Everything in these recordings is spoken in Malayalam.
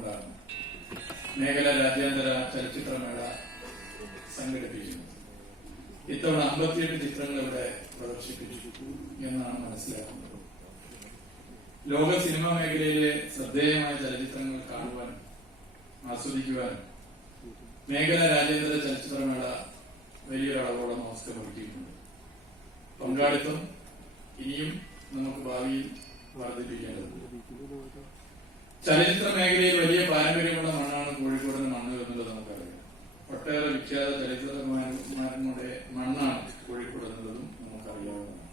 കൊണ്ടാണ് മേഖല രാജ്യാന്തര ചലച്ചിത്രമേള സംഘടിപ്പിക്കുന്നത്. ഇത്തവണ 58 ചിത്രങ്ങൾ ഇവിടെ പ്രദർശിപ്പിച്ചു എന്നാണ് മനസ്സിലാക്കുന്നത്. ലോക സിനിമാ മേഖലയിലെ ശ്രദ്ധേയമായ ചലച്ചിത്രങ്ങൾ കാണുവാനും ആസ്വദിക്കുവാനും മേഖല രാജ്യാന്തര ചലച്ചിത്രമേള വലിയൊരളവോളം അവസരമൊരുക്കിയിട്ടുണ്ട്. പങ്കാളിത്തം ഇനിയും നമുക്ക് ഭാവിയിൽ വർദ്ധിപ്പിക്കേണ്ടതുണ്ട്. ചലച്ചിത്ര മേഖലയിൽ വലിയ പാരമ്പര്യമുള്ള മണ്ണാണ് കോഴിക്കോടിന് മണ്ണ് എന്നുള്ളത് നമുക്കറിയാം. ഒട്ടേറെ വിഖ്യാത ചലച്ചിത്രകാരന്മാരുടെ മണ്ണാണ് കോഴിക്കോട് എന്നുള്ളതും നമുക്കറിയാവുന്നതാണ്.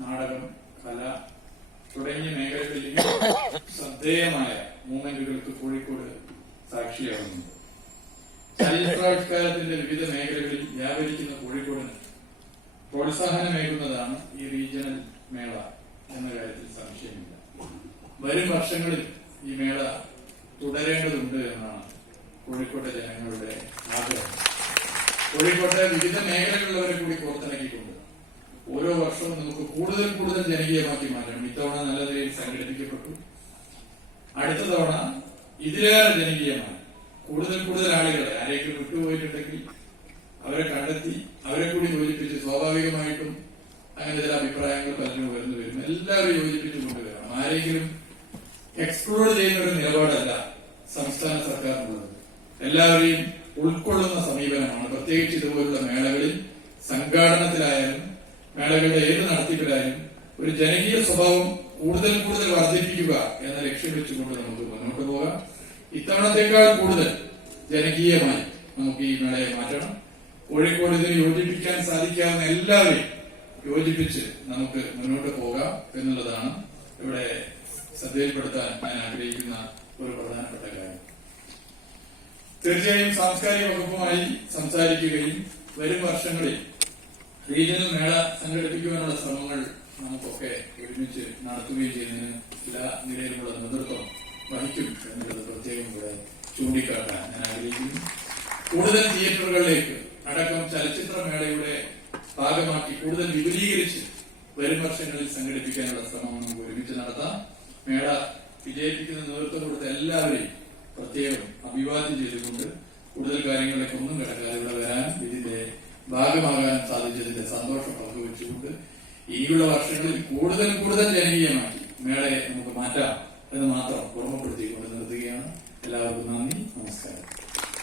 നാടകം, കല തുടങ്ങിയ മേഖലകളിൽ ശ്രദ്ധേയമായ മൂവ്മെന്റുകൾക്ക് കോഴിക്കോട് സാക്ഷിയാകുന്നുണ്ട്. ചലച്ചിത്രാവിഷ്കാരത്തിന്റെ വിവിധ മേഖലകളിൽ വ്യാപരിക്കുന്ന കോഴിക്കോടിന് പ്രോത്സാഹനമേകുന്നതാണ് ഈ റീജിയണൽ മേള എന്ന കാര്യത്തിൽ സംശയമില്ല. വരും വർഷങ്ങളിൽ ഈ മേള തുടരേണ്ടതുണ്ട് എന്നാണ് കോഴിക്കോട്ടെ ജനങ്ങളുടെ ആഗ്രഹം. കോഴിക്കോട്ടെ വിവിധ മേഖലകളിലുള്ളവരെ കൂടി പുറത്തിറക്കിക്കൊണ്ട് ഓരോ വർഷവും നമുക്ക് കൂടുതൽ കൂടുതൽ ജനകീയമാക്കി മാറ്റണം. ഇത്തവണ നല്ല നിലയിൽ സംഘടിപ്പിക്കപ്പെട്ടു. അടുത്ത തവണ ഇതിലേറെ ജനകീയമായി കൂടുതൽ ആളുകളെ ആരെങ്കിലും വിട്ടുപോയിട്ടുണ്ടെങ്കിൽ അവരെ കണ്ടെത്തി അവരെ കൂടി യോജിപ്പിച്ച്, സ്വാഭാവികമായിട്ടും അങ്ങനെ ചില അഭിപ്രായങ്ങൾ പലരും വരുന്നു വരും, എല്ലാവരും യോജിപ്പിച്ച് കൊണ്ടുവരണം. ആരെങ്കിലും എക്സ്ക്ലൂഡ് ചെയ്യുന്ന ഒരു നിലപാടല്ല സംസ്ഥാന സർക്കാരിനുള്ളത്. എല്ലാവരെയും ഉൾക്കൊള്ളുന്ന സമീപനമാണ്. പ്രത്യേകിച്ച് ഇതുപോലുള്ള മേളകളിൽ സംഘാടനത്തിലായാലും മേളകളുടെ ഏത് നടത്തിപ്പിലായാലും ഒരു ജനകീയ സ്വഭാവം കൂടുതൽ വർദ്ധിപ്പിക്കുക എന്ന ലക്ഷ്യം വെച്ചുകൊണ്ട് നമുക്ക് മുന്നോട്ട് പോകാം. ഇത്തവണത്തേക്കാൾ കൂടുതൽ ജനകീയമായി നമുക്ക് ഈ മേളയെ മാറ്റണം. കോഴിക്കോട് ഇതിന് യോജിപ്പിക്കാൻ സാധിക്കാവുന്ന എല്ലാവരെയും യോജിപ്പിച്ച് നമുക്ക് മുന്നോട്ട് പോകാം എന്നുള്ളതാണ് ഇവിടെ ശ്രദ്ധയിൽപ്പെടുത്താൻ ഞാൻ ആഗ്രഹിക്കുന്ന ഒരു പ്രധാനപ്പെട്ട കാര്യം. തീർച്ചയായും സാംസ്കാരിക വകുപ്പുമായി സംസാരിക്കുകയും വരും വർഷങ്ങളിൽ റീജിയണൽ മേള സംഘടിപ്പിക്കുവാനുള്ള ശ്രമങ്ങൾ നമുക്കൊക്കെ ഒരുമിച്ച് നടത്തുകയും ചെയ്യുന്നതിന് എല്ലാ നിലയിലുമുള്ള നേതൃത്വം വഹിക്കും എന്നുള്ളത് പ്രത്യേകം ഇവിടെ ചൂണ്ടിക്കാട്ടാൻ ഞാൻ ആഗ്രഹിക്കുന്നു. കൂടുതൽ തിയേറ്ററുകളിലേക്ക് അടക്കം ചലച്ചിത്രമേളയുടെ ഭാഗമാക്കി കൂടുതൽ വിപുലീകരിച്ച് വരും വർഷങ്ങളിൽ സംഘടിപ്പിക്കാനുള്ള ശ്രമം നമുക്ക് ഒരുമിച്ച് നടത്താം. മേള വിജയിപ്പിക്കുന്ന നേതൃത്വം കൊടുത്ത എല്ലാവരെയും പ്രത്യേകം അഭിവാദ്യം ചെയ്തുകൊണ്ട് കൂടുതൽ കാര്യങ്ങളിലേക്ക് ഒന്നും കിടക്കാതെ ഇവിടെ വരാനും ഇതിന്റെ ഭാഗമാകാനും സാധിച്ചതിന്റെ സന്തോഷം പങ്കുവെച്ചുകൊണ്ട് ഇനിയുള്ള വർഷങ്ങളിൽ കൂടുതൽ ജനകീയമാക്കി മേളയെ നമുക്ക് മാറ്റാം എന്ന് മാത്രം ഓർമ്മപ്പെടുത്തിക്കൊണ്ട് നിർത്തുകയാണ്. എല്ലാവർക്കും നന്ദി.